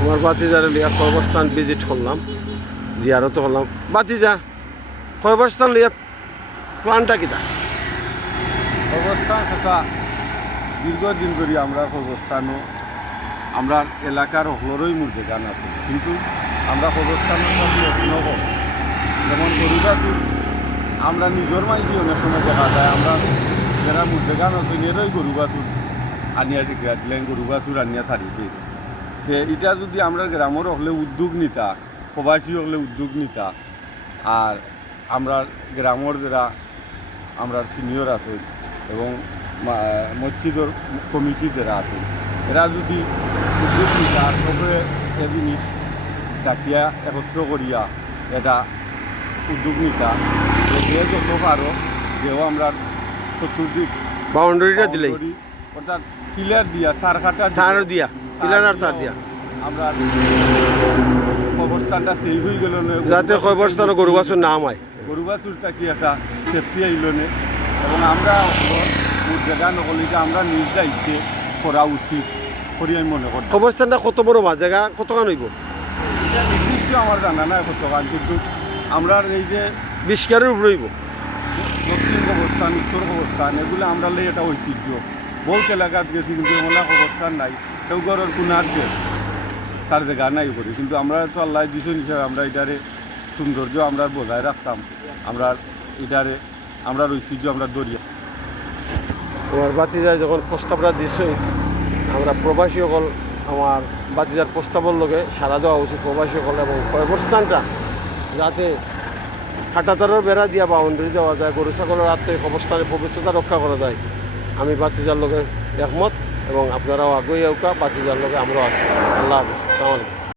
আমার বাতিজারে লিয়া কবরস্থান ভিজিট করলাম, জিয়ারত করলাম। বাতিজা কবরস্থান লিয়া প্ল্যানটা কিটা? কবরস্থান সেটা দীর্ঘদিন ধরে আমরা কবরস্থানও আমরা এলাকার হলরই মধ্যে গান আছে, কিন্তু আমরা কবরস্থানের সাথে যত্ন করি। যেমন গরুগাছুর আমরা নিজের মাইজি অনেক সময় দেখা যায়, আমরা যারা মধ্যে গান আছে এরই গরুগাছুর আনিয়া দিলেন, গরুগাছুর আনিয়া ছাড়ি দিই। যে এটা যদি আমরা গ্রামের হলে উদ্যোগ নিতা, প্রবাসী হলে উদ্যোগ নিতা, আর আমরা গ্রামের যারা আমরা সিনিয়র আছে এবং মসজিদের কমিটি যারা আছে এরা যদি উদ্যোগ নিতা, সবে এ জিনিস ডাকিয়া একত্র করিয়া এটা উদ্যোগ নিতা, যে যত পারো যেও আমরা চতুর্দিক বাউন্ডারিটা দিলেই, অর্থাৎ পিলার দিয়া তার কাটা তার দিয়া, পিলার আর তার দিয়া, আমরা কবরস্থানটা সেভ হয়ে গেল না, যাতে কবরস্থানে গরু বাছুর না আমায়, গরু বাছুরটা কি একটা সেফটি আইল না। এবং আমরা জায়গা নকলে যে আমরা নিজ দায়িত্বে করা উচিত করি আমি মনে করি। কবরস্থানটা কত বড় বা জায়গা কতখান হইব? এটা নির্দিষ্ট আমার জানা নাই কতখান, কিন্তু আমরা এই যে 20 কারের উপরে হইব। দক্ষিণ কবরস্থান, উত্তর কবরস্থান, এগুলো আমরা লাই একটা ঐতিহ্য। বহুত এলাকাত গেছি কিন্তু এমন কবরস্থান নাই, কেউ ঘরের কোনার যে তার জায়গা নাই করি, কিন্তু আমরা তো আল্লাহ দিছেন হিসাবে আমরা এটারে সৌন্দর্য আমরা বজায় রাখতাম, আমরা এটারে আমরা ঐতিহ্য আমরা দরিয়া। আমার বাতিজায় যখন প্রস্তাবটা দিছে, আমরা প্রবাসী সকল আমার বাতিজার প্রস্তাবের লগে সারা দেওয়া উচিত প্রবাসী সকল, এবং কবরস্থানটা যাতে কাঁটাতারের বেড়া দিয়া বাউন্ডারি দেওয়া যায়, গরু ছাগলের আত্মীয় কবরস্থানের পবিত্রতা রক্ষা করা যায়। আমি বাতিজার লগে একমত, এবং আপনারাও আগুয়ে উকা বাতিজার লগে আমরাও আছি। আল্লাহ হাফেজ, আসসালামু আলাইকুম।